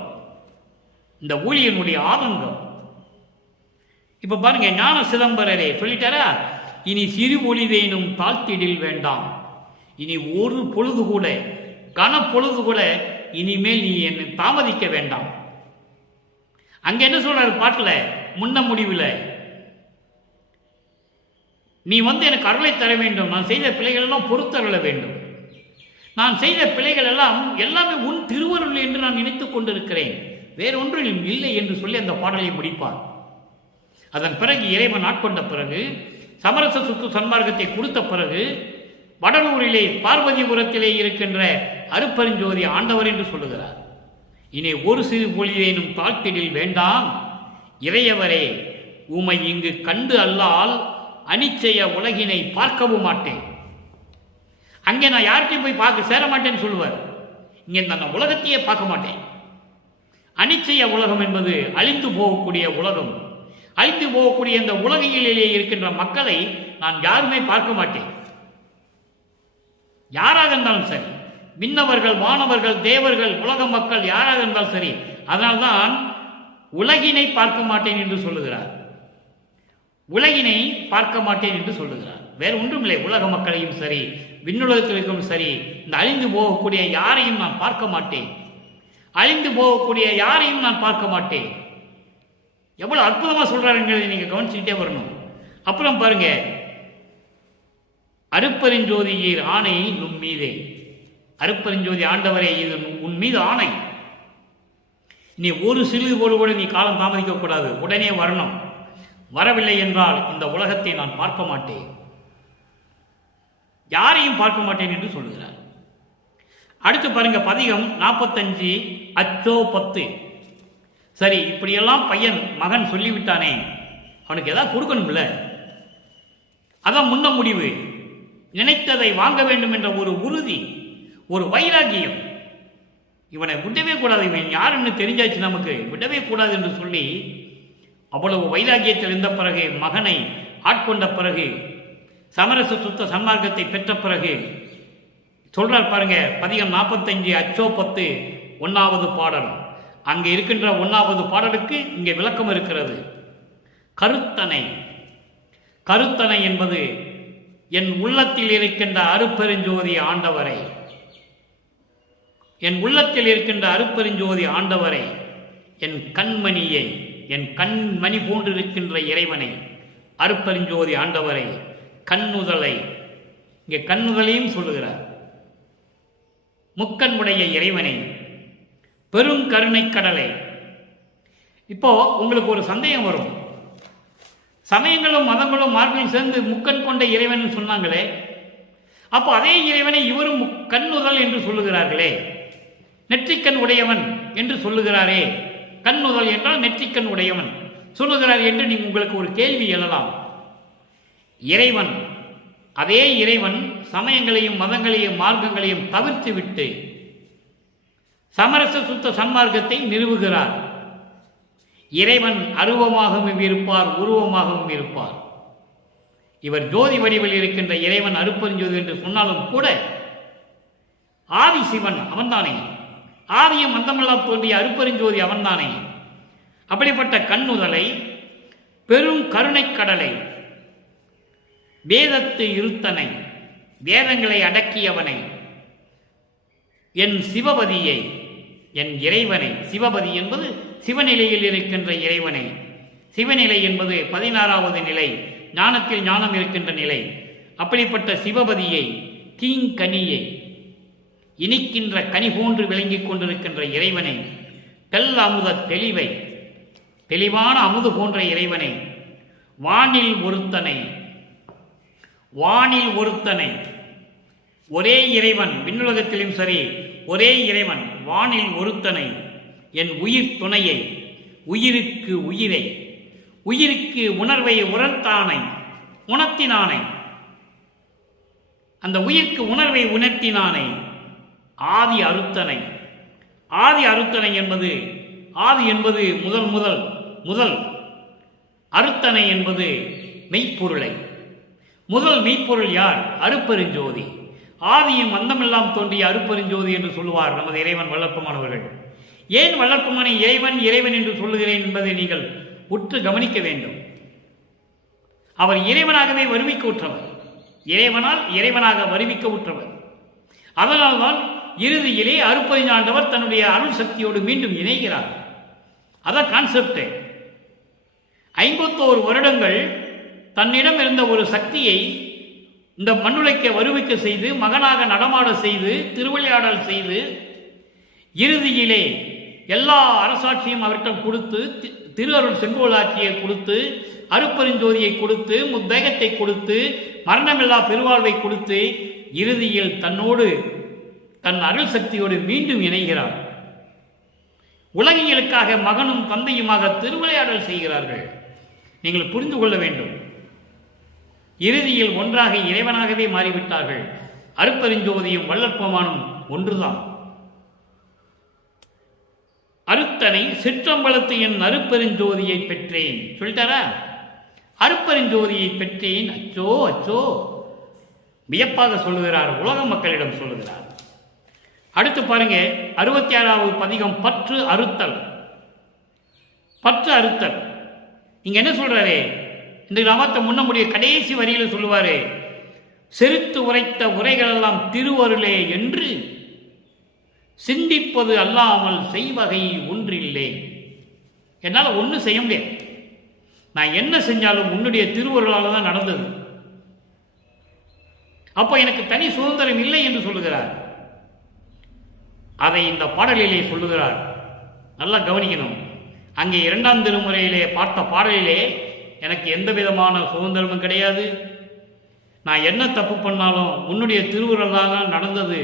இந்த ஊழியனுடைய ஆதங்கம். இப்ப பாருங்க, ஞான சிதம்பரரே சொல்லிட்டாரா, இனி சிறு பொழுதேனும் தாழ்த்திடில் வேண்டாம். இனி ஒரு பொழுது கூட, கனப்பொழுது கூட இனிமேல் நீ என்னை தாமதிக்க வேண்டாம். அங்க என்ன சொல்றாரு பாட்டுல, முன்ன முடிவில் நீ எனக்கு அருளை தர வேண்டும். நான் செய்த பிழைகள் எல்லாம் பொறுத்தருள வேண்டும். நான் செய்த பிழைகள் எல்லாம் எல்லாமே உன் திருவருள் என்று நான் நினைத்துக் கொண்டிருக்கிறேன், வேறொன்றிலும் இல்லை என்று சொல்லி அந்த பாடலை முடிப்பார். அதன் பிறகு இறைவன் ஆட்கொண்ட பிறகு, சமரச சுத்து சன்மார்க்கத்தை கொடுத்த பிறகு, வடலூரிலே பார்வதிபுரத்திலே இருக்கின்ற அருப்பெருஞ்சோதி ஆண்டவர் என்று சொல்லுகிறார். இனி ஒரு சிறு பொழிவேனும் தாழ்த்திடில் வேண்டாம். இறையவரே, உமை இங்கு கண்டு அல்லால் அனிச்சய உலகினை பார்க்கவும் மாட்டேன். அங்கே நான் யார்கிட்டையும் போய் பார்க்க சேர மாட்டேன்னு சொல்லுவார். இங்கே நான் உலகத்தையே பார்க்க மாட்டேன். அனிச்சய உலகம் என்பது அழிந்து போகக்கூடிய உலகம். அழிந்து போகக்கூடிய இந்த உலகிலே இருக்கின்ற மக்களை நான் யாருமே பார்க்க மாட்டேன். யாராக இருந்தாலும் சரி, விண்ணவர்கள், வானவர்கள், தேவர்கள், உலக மக்கள் யாராக இருந்தாலும் சரி. அதனால்தான் உலகினை பார்க்க மாட்டேன் என்று சொல்லுகிறார். உலகினை பார்க்க மாட்டேன் என்று சொல்லுகிறார். வேற ஒன்றுமில்லை. உலக மக்களையும் சரி, விண்ணுலகத்திற்கும் சரி, இந்த அழிந்து போகக்கூடிய யாரையும் நான் பார்க்க மாட்டேன். அழிந்து போகக்கூடிய யாரையும் நான் பார்க்க மாட்டேன். எவ்வளவு அற்புதமா சொல்றாருங்கிறதை நீங்க கவனிச்சுக்கிட்டே வரணும். அப்புறம் பாருங்க, அருப்பெருஞ்சோதியீர் ஆணை நும் மீதே. அருப்பெருஞ்சோதி ஆண்டவரே, இது உன் மீது ஆணை. நீ ஒரு சிறிது போது கூட நீ காலம் தாமதிக்க கூடாது, உடனே வரணும். வரவில்லை என்றால் இந்த உலகத்தை நான் பார்க்க மாட்டேன், யாரையும் பார்க்க மாட்டேன் என்று சொல்லுகிறார். அடுத்து பாருங்க, பதிகம் 45 அச்சோ 10. சரி, இப்படியெல்லாம் மகன் சொல்லிவிட்டானே, அவனுக்கு ஏதாவது கொடுக்கணும்ல. அதான் முன்ன முடிவு. நினைத்ததை வாங்க வேண்டும் என்ற ஒரு உறுதி, ஒரு வைராகியம். இவனை விடவே கூடாது, இவன் யாருன்னு தெரிஞ்சாச்சு, நமக்கு விடவே கூடாது என்று சொல்லி அவ்வளவு வைராகியத்தில் இருந்த பிறகு, மகனை ஆட்கொண்ட பிறகு, சமரச சுத்த சன்மார்க்கத்தை பெற்ற பிறகு சொல்றார் பாருங்க. பதிகம் 45 அச்சோ 10 1வது பாடல். அங்கே இருக்கின்ற 1வது பாடலுக்கு இங்கே விளக்கம் இருக்கிறது. கருத்தனை. கருத்தனை என்பது என் உள்ளத்தில் இருக்கின்ற அருப்பெருஞ்சோதி ஆண்டவரை, என் உள்ளத்தில் இருக்கின்ற அருப்பெருஞ்சோதி ஆண்டவரை, என் கண்மணியை, என் கண்மணி போன்றிருக்கின்ற இறைவனை, அருப்பெருஞ்சோதி ஆண்டவரை, கண்ணுதலை. இங்கே கண்ணுதலையும் சொல்லுகிறார். முக்கண் உடைய இறைவனை, பெரும் கருணை கடலை. இப்போ உங்களுக்கு ஒரு சந்தேகம் வரும். சமயங்களும் மதங்களும் மார்பையும் சேர்ந்து முக்கண் கொண்ட இறைவன் சொன்னாங்களே, அப்போ அதே இறைவனை இவரும் கண்ணுதல் என்று சொல்லுகிறார்களே, நெற்றிக்கண் உடையவன் என்று சொல்லுகிறாரே. கண்ணுதல் என்றால் நெற்றிக்கண் உடையவன் சொல்லுகிறார் என்று நீங்க உங்களுக்கு ஒரு கேள்வி எழலாம். இறைவன், அதே இறைவன் சமயங்களையும் மதங்களையும் மார்க்கங்களையும் தவிர்த்து விட்டு சமரச சுத்த சன்மார்க்கத்தை நிறுவுகிறார். இறைவன் அருவமாகவும் இருப்பார், உருவமாகவும் இருப்பார். இவர் ஜோதி வடிவில் இருக்கின்ற இறைவன் அருப்பெருஞ்சோதி என்று சொன்னாலும் கூட ஆதி சிவன் அவன்தானே, ஆதியும் அந்தமெல்லாம் தோன்றிய அருப்பெருஞ்சோதி அவன்தானே. அப்படிப்பட்ட கண்ணுதலை, பெரும் கருணை கடலை, வேதத்து இருத்தனை, வேதங்களை அடக்கியவனை, என் சிவபதியை, என் இறைவனை. சிவபதி என்பது சிவநிலையில் இருக்கின்ற இறைவனை. சிவநிலை என்பது 16வது நிலை, ஞானத்தில் ஞானம் இருக்கின்ற நிலை. அப்படிப்பட்ட சிவபதியை, தீங்கனியை, இனிக்கின்ற கனி போன்று விளங்கிக் கொண்டிருக்கின்ற இறைவனை, தெல் அமுத தெளிவை, தெளிவான அமுது போன்ற இறைவனை, வானில் ஒருத்தனை, வானில் ஒருத்தனை, ஒரே இறைவன், விண்ணுலகத்திலும் சரி ஒரே இறைவன், வானில் ஒருத்தனை, என் உயிர் துணையை, உயிருக்கு உயிரை, உயிருக்கு உணர்வை உணர்த்தானை, உணர்த்தினானை, அந்த உயிருக்கு உணர்வை உணர்த்தினானை, ஆதி அருத்தனை. ஆதி அருத்தனை என்பது, ஆதி என்பது முதல், அருத்தனை என்பது மெய்ப்பொருளை. முதல் மெய்ப்பொருள் யார்? அருப்பெருஞ்சோதி. ஆதியும் அந்தமெல்லாம் தோன்றிய அருப்பெருஞ்சோதி என்று சொல்லுவார் நமது இறைவன் வல்லற்பமானவர்கள். ஏன் வல்லற்பமான இறைவன் இறைவன் என்று சொல்லுகிறேன் என்பதை நீங்கள் உற்று கவனிக்க வேண்டும். அவர் இறைவனாகவே வருவிக்க உற்றவர், இறைவனால் இறைவனாக வருவிக்க உற்றவர். அதனால்தான் இறுதியிலே அருப்பெருஞ்சாண்டவர் தன்னுடைய அருள் சக்தியோடு மீண்டும் இணைகிறார். அதான் கான்செப்ட். 51 வருடங்கள் தன்னிடம் இருந்த ஒரு சக்தியை இந்த மண்ணுலைக்க வருவிக்க செய்து, மகனாக நடமாட செய்து, திருவிளையாடல் செய்து, இறுதியிலே எல்லா அரசாட்சியும் அவரிடம் கொடுத்து, திரு அருள் செங்கோலாட்சியை கொடுத்து, அருப்பெருஞ்சோதியை கொடுத்து, முத்தேகத்தை கொடுத்து, மரணமில்லா பெருவாழ்வை கொடுத்து, இறுதியில் தன்னோடு தன் அருள் சக்தியோடு மீண்டும் இணைகிறார். உலகியலுக்காக மகனும் தந்தையுமாக திருவிளையாடல் செய்கிறார்கள். நீங்கள் புரிந்து கொள்ள வேண்டும். இறுதியில் ஒன்றாக இறைவனாகவே மாறிவிட்டார்கள். அருப்பெருஞ்சோதியும் வல்லற்பமானும் ஒன்றுதான். அருத்தனை சிற்றம்பலத்து என் அருப்பெருஞ்சோதியை பெற்றேன் சொல்லிட்டாரா? அருப்பெருஞ்சோதியை பெற்றேன், அச்சோ அச்சோ வியப்பாக சொல்லுகிறார், உலக மக்களிடம் சொல்லுகிறார். அடுத்து பாருங்க 66வது பதிகம் பற்று அறுத்தல். பற்று அறுத்தல் இங்க என்ன சொல்றாரு? இந்த கிராமத்தை முன்னமுடிய கடைசி வரியில சொல்லுவாரு, செருத்து உரைத்த உரைகளெல்லாம் திருவருளே என்று சிந்திப்பது அல்லாமல் செய்வகை ஒன்றில்லை. என்னால் ஒன்றும் செய்ய முடியாது. நான் என்ன செஞ்சாலும் உன்னுடைய திருவருளால் தான் நடந்தது. அப்போ எனக்கு தனி சுதந்திரம் இல்லை என்று சொல்லுகிறார். அதை இந்த பாடலிலே சொல்லுகிறார். நல்லா கவனிக்கணும். அங்கே 2ஆம் திருமுறையிலே பார்த்த பாடலிலே எனக்கு எந்த விதமான சுதந்திரமும் கிடையாது, நான் என்ன தப்பு பண்ணாலும் உன்னுடைய திருவுருளாக நடந்தது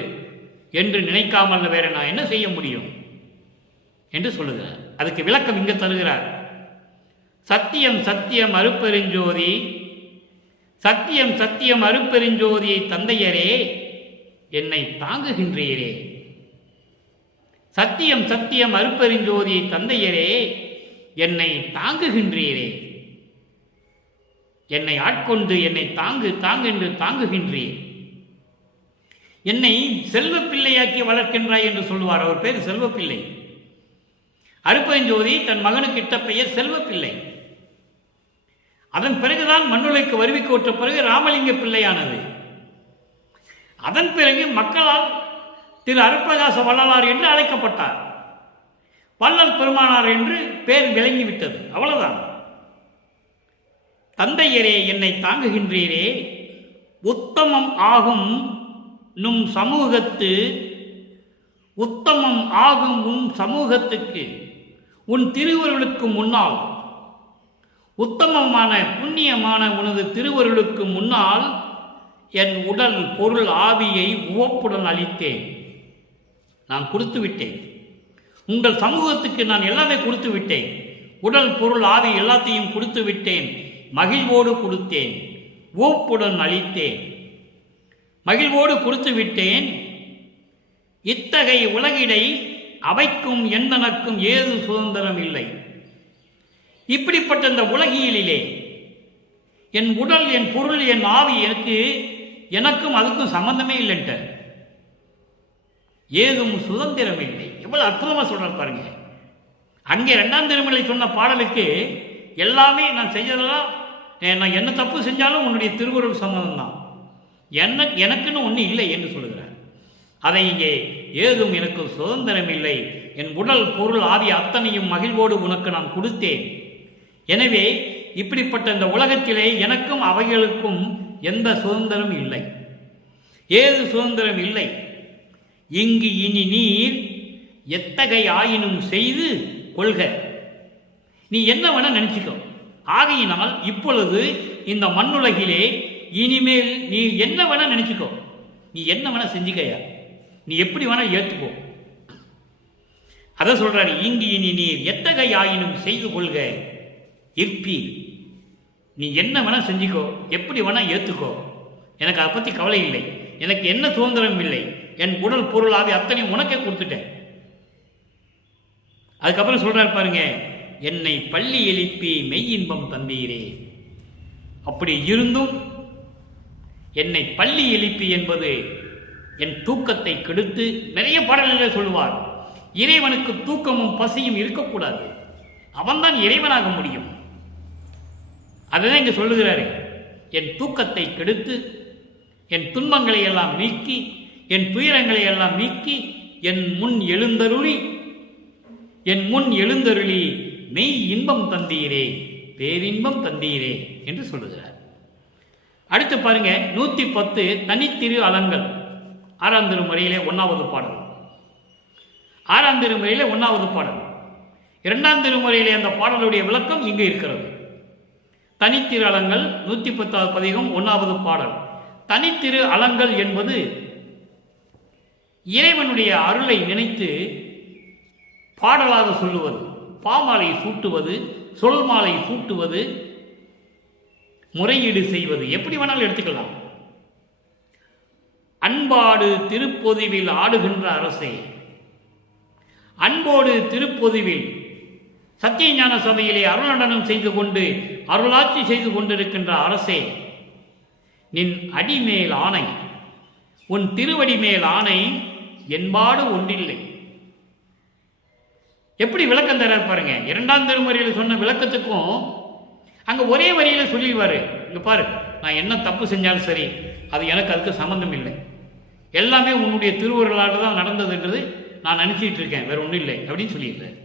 என்று நினைக்காமல் வேற நான் என்ன செய்ய முடியும் என்று சொல்லுகிறார். அதுக்கு விளக்கம் இங்கு தருகிறார். சத்தியம் சத்தியம் அருப்பெருஞ்சோதி, சத்தியம் சத்தியம் அருப்பெருஞ்சோதி தந்தையரே என்னை தாங்குகின்றீரே. சத்தியம் சத்தியம் அருப்பெருஞ்சோதி தந்தையரே என்னை தாங்குகின்றீரே. என்னை ஆட்கொண்டு என்னை தாங்கு தாங்கு என்று தாங்குகின்றீர். என்னை செல்வப்பிள்ளையாக்கி வளர்க்கின்றாய் என்று சொல்லுவார். அவர் பேர் செல்வப்பிள்ளை. அருப்பெருஞ்சோதி தன் மகனுக்கு இட்ட பெயர் செல்வப்பிள்ளை. அதன் பிறகுதான் மண்ணுலைக்கு வருவிக்கு விட்ட பிறகு ராமலிங்க பிள்ளையானது. அதன் பிறகு மக்களால் திரு அருட்பிரகாச வள்ளலார் என்று அழைக்கப்பட்டார். வள்ளல் பெருமானார் என்று பேர் விளங்கிவிட்டது. அவ்வளவுதான். தந்தையரே என்னை தாங்குகின்றீரே, உத்தமம் ஆகும் நும் சமூகத்து, உத்தமம் ஆகும் உன் சமூகத்துக்கு உன் திருவருளுக்கு முன்னால், உத்தமமான புண்ணியமான உனது திருவருளுக்கு முன்னால் என் உடல் பொருள் ஆவியை உவப்புடன் அளித்தேன். நான் கொடுத்து விட்டேன். உங்கள் சமூகத்துக்கு நான் எல்லாமே கொடுத்து விட்டேன். உடல் பொருள் ஆவி எல்லாத்தையும் கொடுத்து விட்டேன். மகிழ்வோடு கொடுத்தேன், உவப்புடன் அளித்தேன். மகிழ்வோடு கொடுத்து விட்டேன். இத்தகைய உலகிடை அவைக்கும் எந்தனக்கும் ஏது சுதந்திரம் இல்லை. இப்படிப்பட்ட இந்த உலகியலிலே என் உடல் என் பொருள் என் ஆவி எனக்கும் அதுக்கும் சம்பந்தமே இல்லைன்ட்ட. ஏதும் சுதந்திரம் இல்லை. எவ்வளவு அற்புதமா சொல்றார் பாருங்க. அங்கே 2ஆம் திருமுறை சொன்ன பாடலுக்கு எல்லாமே நான் செய்யறதெல்லாம், நான் என்ன தப்பு செஞ்சாலும் உன்னுடைய திருவருள் சம்மதம் தான், எனக்குன்னு ஒன்று இல்லை என்று சொல்லுகிறார். அதை இங்கே ஏதும் எனக்கு சுதந்திரம் இல்லை, என் உடல் பொருள் ஆவி அத்தனையும் மகிழ்வோடு உனக்கு நான் கொடுத்தேன். எனவே இப்படிப்பட்ட இந்த உலகத்திலே எனக்கும் அவைகளுக்கும் எந்த சுதந்திரம் இல்லை, ஏது சுதந்திரம் இல்லை. இங்கு இனி நீர் எத்தகை ஆயினும் செய்து கொள்க. நீ என்ன வேணா நினைச்சுக்கோ. ஆகையினால் இப்பொழுது இந்த மண்ணுலகிலே இனிமேல் நீ என்ன வேணா நினைச்சுக்கோ, நீ என்ன வேணா செஞ்சுக்கையா, நீ எப்படி வேணா ஏற்றுக்கோ. அதை சொல்றாரு. இங்கு இனி நீர் எத்தகை ஆயினும் செய்து கொள்க இருப்பீர். நீ என்ன வேணா செஞ்சுக்கோ, எப்படி வேணா ஏற்றுக்கோ, எனக்கு அதை பற்றி கவலை இல்லை, எனக்கு என்ன சுதந்திரம் இல்லை, என் உடல் பொருள் ஆவி அத்தனையும் உனக்கே கொடுத்துட்டேன். அதுக்கப்புறம் சொல்றாரு பாருங்க, என்னை பள்ளி எழுப்பி மெய் இன்பம் தந்தீரே. அப்படி இருந்தும் என்னை பள்ளி எழுப்பி என்பது என் தூக்கத்தை கெடுத்து, நிறைய பாடல்களில் சொல்லுவார், இறைவனுக்கு தூக்கமும் பசியும் இருக்கக்கூடாது, அவன்தான் இறைவனாக முடியும். அதுதான் இங்க சொல்லுகிறாரு. என் தூக்கத்தை கெடுத்து, என் துன்பங்களை எல்லாம் நீக்கி, என் துயரங்களை எல்லாம் நீக்கி, என் முன் எழுந்தருளி மெய் இன்பம் தந்தீரே, பேரின்பம் தந்தீரே என்று சொல்லுகிறார். அடுத்து பாருங்க 110 தனித்திரு அலங்கள் 6ஆம் திருமுறையிலே 1வது பாடல். 6ஆம் திருமுறையிலே 1வது பாடல். 2ஆம் திருமுறையிலே அந்த பாடலுடைய விளக்கம் இங்கு இருக்கிறது. தனித்திரு அலங்கள் 110வது பதிகம் 1வது பாடல். தனித்திரு அலங்கள் என்பது இறைவனுடைய அருளை நினைத்து பாடலாக சொல்லுவது, பாமாலை சூட்டுவது, சொல் மாலை சூட்டுவது, முறையீடு செய்வது, எப்படி வேணாலும் எடுத்துக்கலாம். அன்பாடு திருப்பொதிவில் ஆடுகின்ற அரசே, அன்போடு திருப்பொதிவில் சத்தியஞான சபையிலே அருளடனம் செய்து கொண்டு அருளாட்சி செய்து கொண்டிருக்கின்ற அரசே, நின் அடிமேல் ஆணை, உன் திருவடி மேல் ஆணை, என்பாடு ஒன்றில்லை. எப்படி விளக்கம் தரார் பாருங்க. இரண்டாம் திருமுறையில் சொன்ன விளக்கத்துக்கும் அங்க ஒரே வரியில சொல்லிடுவாரு. இங்க பாரு, நான் என்ன தப்பு செஞ்சாலும் சரி, அது எனக்கு அதுக்கு சம்பந்தம் இல்லை, எல்லாமே உன்னுடைய திருவுருளாக தான் நடந்ததுன்றது நான் நினைச்சிட்டு இருக்கேன், வேற ஒன்றும் இல்லை அப்படின்னு சொல்லியிருக்காரு.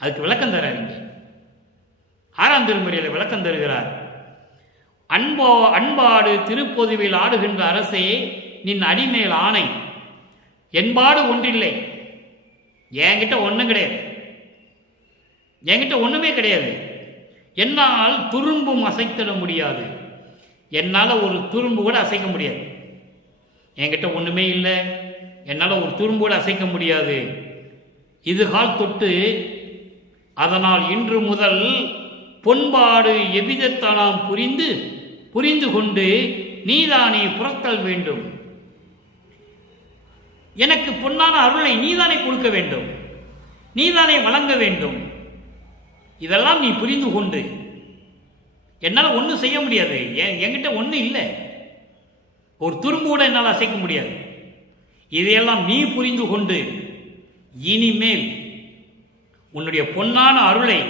அதுக்கு விளக்கம் தராரு. இங்க ஆறாம் திருமுறையில் விளக்கம் தருகிறார். அன்பாடு திருப்பொதுவில் ஆடுகின்ற அரசே, நின் அடிமேல் ஆணை, என்பாடு ஒன்றில்லை. என்கிட்ட ஒன்றும் கிடையாது, என்கிட்ட ஒன்றுமே கிடையாது. என்னால் துரும்பும் அசைத்திட முடியாது. என்னால் ஒரு துரும்பு கூட அசைக்க முடியாது. என்கிட்ட ஒன்றுமே இல்லை, என்னால் ஒரு துரும்பு கூட அசைக்க முடியாது. இதுகால் தொட்டு அதனால் இன்று முதல் பொன்பாடு எவ்விதத்தானாம் புரிந்து கொண்டு நீதானே புறத்தல் வேண்டும். எனக்கு பொன்னான அருளை நீதானே கொடுக்க வேண்டும், நீதானே வழங்க வேண்டும். இதெல்லாம் நீ புரிந்து கொண்டு. என்னால் ஒன்றும் செய்ய முடியாது, என்கிட்ட ஒன்றும் இல்லை, ஒரு துரும்பு கூட என்னால் அசைக்க முடியாது. இதையெல்லாம் நீ புரிந்து கொண்டு இனிமேல் உன்னுடைய பொன்னான அருளை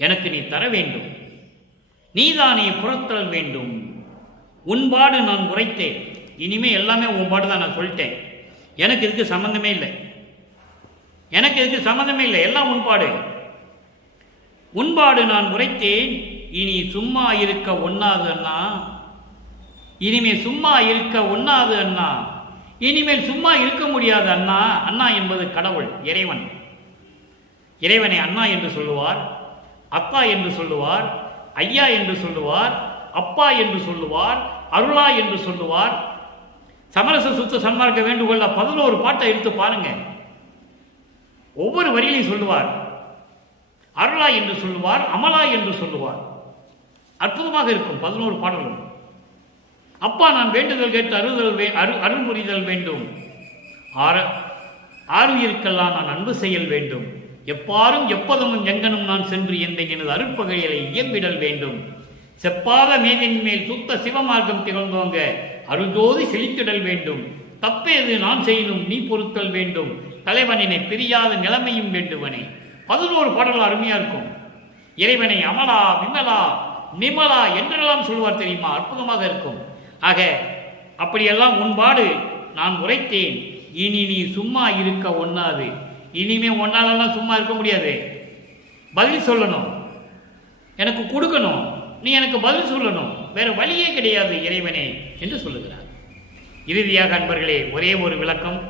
எனக்கு நீ தர வேண்டும், நீதானே புறத்தல் வேண்டும். உன்பாடு நான் உரைத்தேன், இனிமே எல்லாமே உன்பாடு தான் நான் சொல்லிட்டேன், எனக்கு இதுக்கு சம்பந்தமே இல்லை, எனக்கு இதுக்கு சம்பந்தமே இல்லை, எல்லாம் உன்பாடு. உன்பாடு நான் உரைத்தேன், இனி சும்மா இருக்க ஒண்ணாது அண்ணா, இனிமே சும்மா இருக்க ஒண்ணாது அண்ணா, இனிமேல் சும்மா இருக்க முடியாது அண்ணா. அண்ணா என்பது கடவுள், இறைவன். இறைவனை அண்ணா என்று சொல்லுவார், அப்பா என்று சொல்லுவார், ஐயா என்று சொல்லுவார், அப்பா என்று சொல்லுவார், அருளா என்று சொல்லுவார். சமரச சுத்த சன்மார்க்க வேண்டுகோள் 11 பாட்டை எடுத்து பாருங்க. ஒவ்வொரு வரியிலையும் சொல்லுவார். அருளா என்று சொல்லுவார், அமலா என்று சொல்லுவார். அற்புதமாக இருக்கும் 11 பாடல்கள். அப்பா நான் வேண்டுதல் கேட்டு அருள் புரிதல் வேண்டும், ஆறுயிருக்கெல்லாம் நான் அன்பு செய்யல் வேண்டும், எப்பாரும் எப்பதும் எங்கனும் நான் சென்று எந்த எனது அருட்பகைகளை இயம்பிடல் வேண்டும், செப்பாத மேதின் மேல் சுத்த சிவமார்க்கம் திகழ்ந்தோங்க அருள்ஜோதி செழித்திடல் வேண்டும், தப்பேது நான் செய்யணும் நீ பொறுத்தல் வேண்டும், தலைவனினை பிரியாத நிலைமையும் வேண்டுவனே. 11 பாடல்கள் அருமையா இருக்கும். இறைவனை அமலா விமலா நிமலா என்றெல்லாம் சொல்வார் தெரியுமா, அற்புதமாக இருக்கும். ஆக அப்படியெல்லாம் உன்பாடு நான் உரைத்தேன், இனி நீ சும்மா இருக்க ஒண்ணாது. இனிமே ஒன்னாலெல்லாம் சும்மா இருக்க முடியாது, பதில் சொல்லணும், எனக்கு கொடுக்கணும், நீ எனக்கு பதில் சொல்லணும், வேற வழியே கிடையாது இறைவனே என்று சொல்லுகிறார். இறுதியாக அன்பர்களே, ஒரே ஒரு விளக்கம்.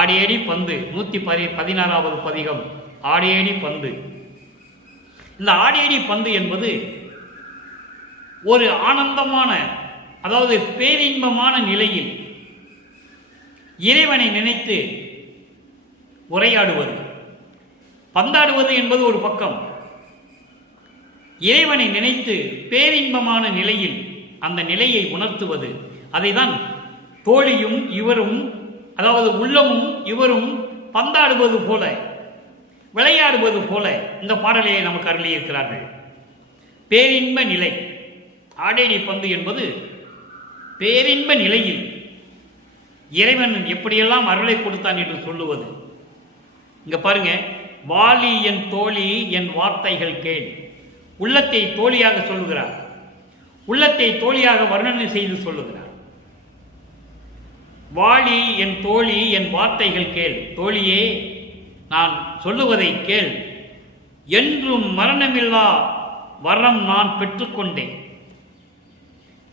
ஆடியடி பந்து 116வது பதிகம் ஆடியடி பந்து. இந்த ஆடியடி பந்து என்பது ஒரு ஆனந்தமான, அதாவது பேரின்பமான நிலையில் இறைவனை நினைத்து உரையாடுவது. பந்தாடுவது என்பது ஒரு பக்கம், இறைவனை நினைத்து பேரின்பமான நிலையில் அந்த நிலையை உணர்த்துவது. அதைதான் தோழியும் இவரும், அதாவது உள்ளமும் இவரும் பந்தாடுவது போல, விளையாடுவது போல இந்த பாடலையை நமக்கு அருளியிருக்கிறார்கள். பேரின்ப நிலை. ஆடேடி பந்து என்பது பேரின்ப நிலையில் இறைவன் எப்படியெல்லாம் அருளை கொடுத்தான் என்று சொல்லுவது. இங்க பாருங்க, வாலி என் தோழி என் வார்த்தைகள் கேள். உள்ளத்தை தோழியாக சொல்லுகிறார், உள்ளத்தை தோழியாக வர்ணனை செய்து சொல்லுகிறார். வாலி என் தோழி என் வார்த்தைகள் கேள், தோழியே நான் சொல்லுவதை கேள். என்றும் மரணமில்லா வரம் நான் பெற்றுக்கொண்டேன்.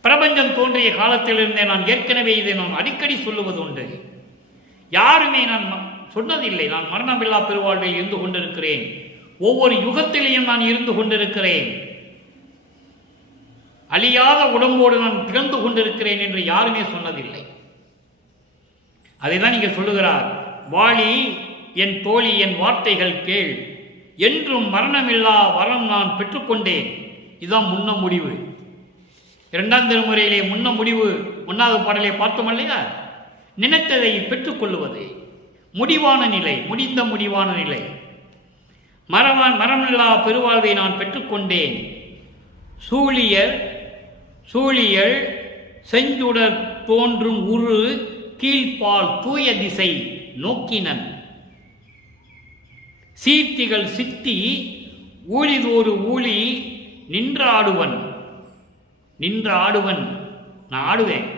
பிரபஞ்சம் தோன்றிய காலத்திலிருந்தே நான் ஏற்கனவே இதை நான் அடிக்கடி சொல்லுவது உண்டு. யாருமே நான் சொன்னதில்லை, நான் மரணமில்லா பெருவாழ்வில் இருந்து கொண்டிருக்கிறேன், ஒவ்வொரு யுகத்திலேயும் நான் இருந்து கொண்டிருக்கிறேன், அழியாத உடம்போடு நான் திகழ்ந்து கொண்டிருக்கிறேன் என்று யாருமே சொன்னதில்லை. அதைதான் இங்கே சொல்லுகிறார். வாலி என் தோழி என் வார்த்தைகள் கேள், என்றும் மரணமில்லா வரம் நான் பெற்றுக்கொண்டேன். இதுதான் முன்ன முடிவு. 2ஆம் திருமுறையிலே முன்ன முடிவு 1வது பாடலை பார்த்தோம் இல்லையா? நினைத்ததை பெற்றுக்கொள்ளுவது முடிவான நிலை, முடிந்த முடிவான நிலை. மரமில்லா பெருவாழ்வை நான் பெற்றுக்கொண்டேன். சூழியல் செஞ்சுடர் தோன்றும் உரு கீழ்ப்பால் தூய திசை நோக்கினன். சீர்த்திகள் சித்தி ஊழிதோறு ஊழி நின்ற ஆடுவன். நின்ற ஆடுவன், நான் ஆடுவேன்.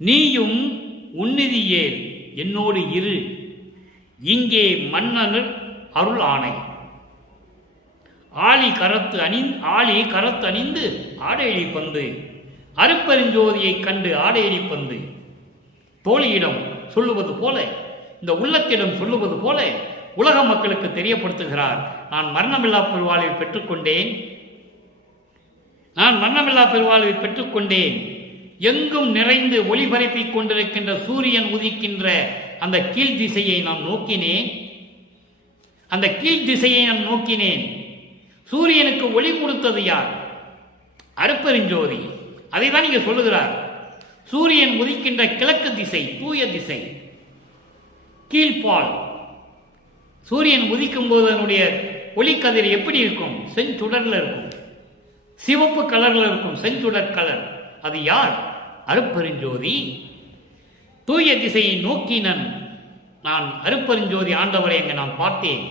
நீயும் உன்னிதியேல் என்னோடு இரு. இங்கே மன்னன் அருள் ஆணை. ஆழி கரத்து அணிந்து ஆடையடி பந்து. அருப்பெருஞ்சோதியை கண்டு ஆடையடி பந்து. தோழியிடம் சொல்லுவது போல, இந்த உள்ளத்திடம் சொல்லுவது போல உலக மக்களுக்கு தெரியப்படுத்துகிறார். நான் மரணமில்லா பெருவாழ்வை பெற்றுக்கொண்டேன். நான் மரணமில்லா பெருவாழ்வை பெற்றுக்கொண்டேன். எங்கும் நிறைந்து ஒளிபரப்பிக் கொண்டிருக்கின்ற சூரியன் உதிக்கின்ற அந்த கீழ் திசையை நான் நோக்கினேன். அந்த கீழ் திசையை நான் நோக்கினேன். சூரியனுக்கு ஒளி கொடுத்தது யார்? அருப்பெருஞ்சோதி. அதை தான் இங்கே சொல்லுகிறார். சூரியன் உதிக்கின்ற கிழக்கு திசை தூய திசை. கீழ்ப்பால் சூரியன் உதிக்கும் போது அதனுடைய ஒளிக்கதிர் எப்படி இருக்கும்? செஞ்சுடர்ல இருக்கும், சிவப்பு கலர்ல இருக்கும், செஞ்சுடர் கலர். அது யார்? அருப்பெருஞ்சோதி. தூய திசையை நோக்கினன். நான் அருப்பெருஞ்சோதி ஆண்டவரை எங்க நான் பார்த்தேன்.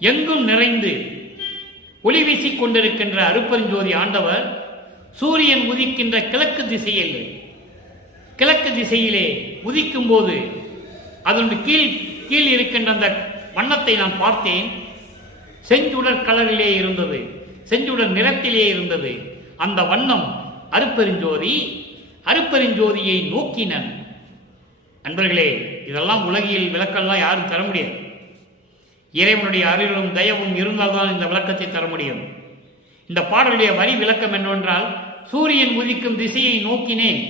எங்கும் நிறைந்து ஒளி வீசிக் கொண்டிருக்கின்ற அருப்பெருஞ்சோதி ஆண்டவர் சூரியன் உதிக்கின்ற கிழக்கு திசையிலே உதிக்கும் போது அதனுடைய கீழ் இருக்கின்ற அந்த வண்ணத்தை நான் பார்த்தேன். செஞ்சுடர் கலரிலே இருந்தது, செஞ்சுடர் நிறத்திலே இருந்தது. அந்த வண்ணம் அருப்பெருஞ்சோதி. அருப்பெருஞ்சோதியை நோக்கினன். நண்பர்களே, இதெல்லாம் உலகியல் விளக்கெல்லாம் யாரும் தர முடியாது. இறைவனுடைய அருளும் தயவும் இருந்தால்தான் இந்த விளக்கத்தை தர முடியும். இந்த பாடலுடைய வரி விளக்கம் என்னவென்றால், சூரியன் உதிக்கும் திசையை நோக்கினேன்,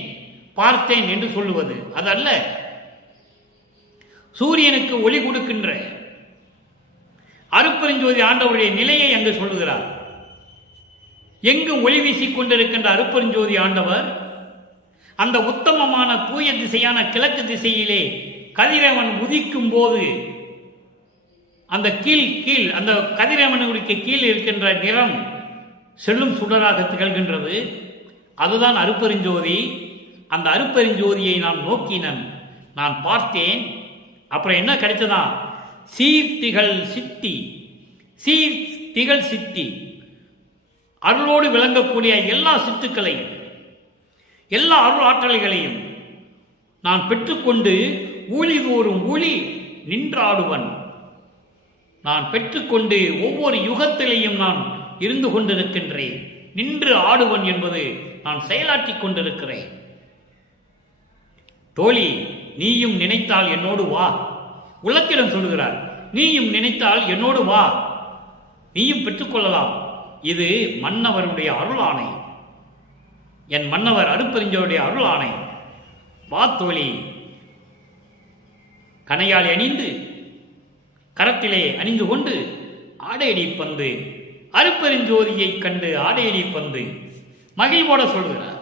பார்த்தேன் என்று சொல்லுவது அதல்ல. சூரியனுக்கு ஒளி கொடுக்கின்ற அருப்பெருஞ்சோதி ஆண்டவருடைய நிலையை அங்கு சொல்லுகிறார். எங்கும் ஒளி வீசிக் கொண்டிருக்கின்ற அருப்பெருஞ்சோதி ஆண்டவர் அந்த உத்தமமான தூய திசையான கிழக்கு திசையிலே கதிரவன் உதிக்கும் போது அந்த கீழ் அந்த கதிரவனுக்கு கீழ் இருக்கின்ற நிறம் செல்லும் சுடராக திகழ்கின்றது. அதுதான் அருப்பெருஞ்சோதி. அந்த அருப்பெருஞ்சோதியை நான் நோக்கினன், நான் பார்த்தேன். அப்புறம் என்ன கிடைச்சதா? சீர்த்திகள் சித்தி, அருளோடு விளங்கக்கூடிய எல்லா சித்துக்களையும், எல்லா அருள் ஆற்றல்களையும் நான் பெற்றுக்கொண்டு ஊழிதோறும் ஊழி நின்றாடுவன். நான் பெற்றுக்கொண்டு ஒவ்வொரு யுகத்திலேயும் நான் இருந்து கொண்டிருக்கின்றேன். நின்று ஆடுவன் என்பது நான் செயலாற்றிக் கொண்டிருக்கிறேன். தோழி, நீயும் நினைத்தால் என்னோடு வா. உள்ளத்திடம் சொல்லுகிறார், நீயும் நினைத்தால் என்னோடு வா, நீயும் பெற்றுக்கொள்ளலாம். இது மன்னவருடைய அருள் ஆணை, என் மன்னவர் அருப்பெருஞ்சோருடைய அருள் ஆணை. வா தோழி. கணையாளி அணிந்து கரத்திலே அணிந்து கொண்டு ஆடையடி பந்து. அருப்பெருஞ்சோதியை கண்டு ஆடையடி பந்து. மகிழ்வோட சொல்லுகிறார்,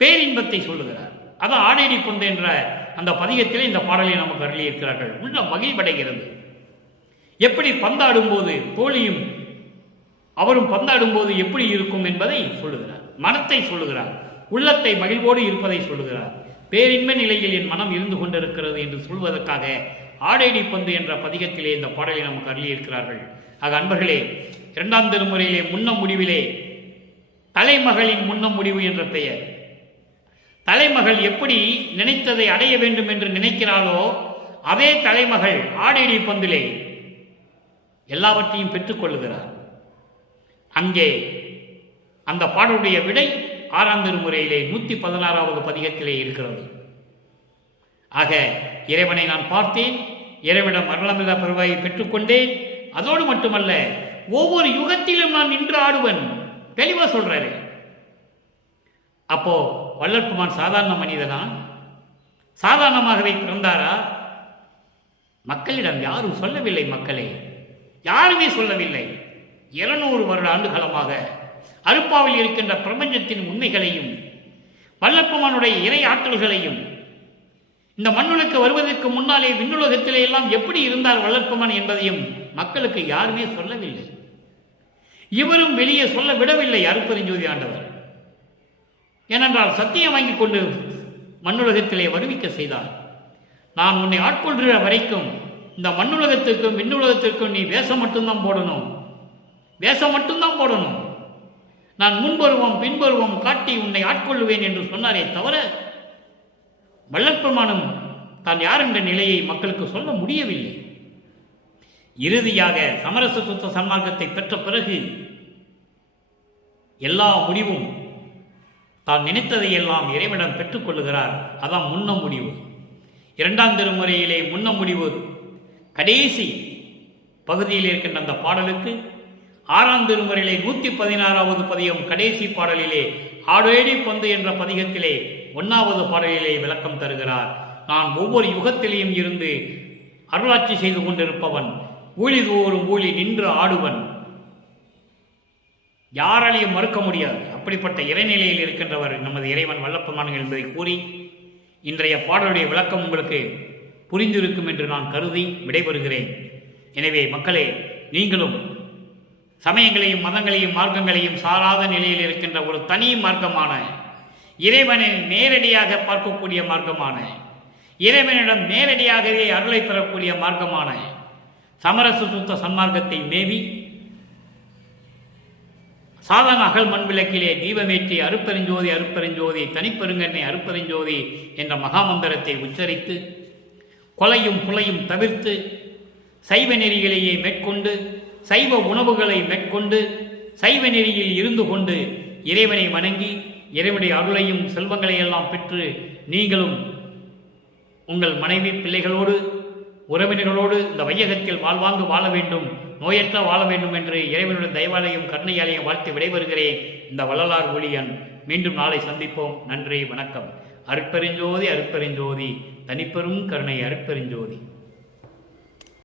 பேரின்பத்தை சொல்லுகிறார். அதான் ஆடையடி பந்து என்ற அந்த பதிகத்திலே இந்த பாடலை நமக்கு அருளியிருக்கிறார்கள். உள்ள மகிழ்வடைகிறது. எப்படி பந்தாடும் போது தோழியும் அவரும் பந்தாடும் போது எப்படி இருக்கும் என்பதை சொல்லுகிறார். மனத்தை சொல்லுகிறார், உள்ளத்தை மகிழ்வோடு இருப்பதை சொல்லுகிறார். பேரின்மை நிலையில் என் மனம் இருந்து கொண்டிருக்கிறது என்று சொல்வதற்காக ஆடையடி பந்து என்ற பதிகத்திலே இந்த பாடலை நமக்கு அருளியிருக்கிறார்கள். ஆக அன்பர்களே, இரண்டாம் திருமுறையிலே முன்ன முடிவிலே தலைமகளின் முன்ன முடிவு என்ற பெயர். தலைமகள் எப்படி நினைத்ததை அடைய வேண்டும் என்று நினைக்கிறாளோ அதே தலைமகள் ஆடையடி பந்திலே எல்லாவற்றையும் பெற்றுக்கொள்ளுகிறார். அங்கே அந்த பாடலுடைய விடை 6ஆம் திருமுறையிலே 116வது பதிகத்திலே இருக்கிறது. ஆக இறைவனை நான் பார்த்தேன், இறைவனிடம் மரணமில்லா பெருவாயை பெற்றுக்கொண்டேன். அதோடு மட்டுமல்ல, ஒவ்வொரு யுகத்திலும் நான் நின்று ஆடுவன். தெளிவா சொல்றாரு. அப்போ வள்ளற்பெருமான் சாதாரண மனிதனா? சாதாரணமாகவே பிறந்தாரா? மக்களிடம் யாரும் சொல்லவில்லை. மக்களே யாருமே சொல்லவில்லை. 200 வருட ஆண்டு காலமாக அருப்பாவில் இருக்கின்ற பிரபஞ்சத்தின் உண்மைகளையும் வள்ளற்பெருமானுடைய இறை ஆற்றல்களையும் இந்த மண்ணுலக்கு வருவதற்கு முன்னாலே விண்ணுலகத்திலே எல்லாம் எப்படி இருந்தார் வள்ளற்பெருமான் என்பதையும் மக்களுக்கு யாருமே சொல்லவில்லை. இவரும் வெளியே சொல்ல விடவில்லை அருப்பெருஞ்சோதி ஆண்டவர். ஏனென்றால் சத்தியம் வாங்கி கொண்டு மண்ணுலகத்திலே வருவிக்க செய்தார். நான் உன்னை ஆட்கொள்கிற வரைக்கும் இந்த மண்ணுலகத்திற்கும் விண்ணுலகத்திற்கும் நீ வேஷம் மட்டும்தான் போடணும், வேஷம் மட்டும்தான் போடணும். நான் முன்பருவம் பின்பருவம் காட்டி உன்னை ஆட்கொள்ளுவேன் என்று சொன்னாரே தவிர வள்ளற்பெருமானும் தான் யார் என்ற நிலையை மக்களுக்கு சொல்ல முடியவில்லை. இறுதியாக சமரச சுத்த சன்மார்க்கத்தை பெற்ற பிறகு எல்லா முடிவும் தான் நினைத்ததை எல்லாம் இறைவனிடம் பெற்றுக்கொள்ளுகிறார். அதான் முன்ன முடிவு. இரண்டாம் திருமுறையிலே முன்ன முடிவு கடைசி பகுதியில் இருக்கின்ற அந்த பாடலுக்கு ஆறாம் திருமுறையிலே 116வது பதிகம் கடைசி பாடலிலே ஆடேடி பந்து என்ற பதிகத்திலே 1வது பாடலிலே விளக்கம் தருகிறார். நான் ஒவ்வொரு யுகத்திலேயும் இருந்து அருளாட்சி செய்து கொண்டிருப்பவன், ஊழிதோறும் ஊழி நின்று ஆடுவன், யாராலையும் மறுக்க முடியாது. அப்படிப்பட்ட இறைநிலையில் இருக்கின்றவர் நமது இறைவன் வல்லப்பெருமான் என்பதை கூறி இன்றைய பாடலுடைய விளக்கம் உங்களுக்கு புரிந்திருக்கும் என்று நான் கருதி விடைபெறுகிறேன். எனவே மக்களே, நீங்களும் சமயங்களையும் மதங்களையும் மார்க்கங்களையும் சாராத நிலையில் இருக்கின்ற ஒரு தனி மார்க்கமான இறைவனை நேரடியாக பார்க்கக்கூடிய மார்க்கமான இறைவனிடம் நேரடியாகவே அருளை பெறக்கூடிய மார்க்கமான சமரச சுத்த சன்மார்க்கத்தை மேவி சாதாரண அகல் மண் விளக்கிலே தீபமேற்றி அருப்பெருஞ்சோதி அருப்பெருஞ்சோதி தனிப்பெருங்கண்ணை அருப்பெருஞ்சோதி என்ற மகாமந்திரத்தை உச்சரித்து கொலையும் புலையும் தவிர்த்து சைவ நெறிகளையே மேற்கொண்டு சைவ உணவுகளை மேற்கொண்டு சைவ நெறியில் இருந்து கொண்டு இறைவனை வணங்கி இறைவனுடைய அருளையும் செல்வங்களையெல்லாம் பெற்று நீங்களும் உங்கள் மனைவி பிள்ளைகளோடு உறவினர்களோடு இந்த வையகத்தில் வாழ்வாங்கு வாழ வேண்டும், நோயற்ற வாழ வேண்டும் என்று இறைவனுடைய தயவாலையும் கருணையாலையும் வாழ்த்து விடைபெறுகிறேன். இந்த வள்ளலார் ஊழியன். மீண்டும் நாளை சந்திப்போம். நன்றி, வணக்கம். அருட்பெருஞ்சோதி அருட்பெருஞ்சோதி தனிப்பெரும் கருணை அருட்பெருஞ்சோதி.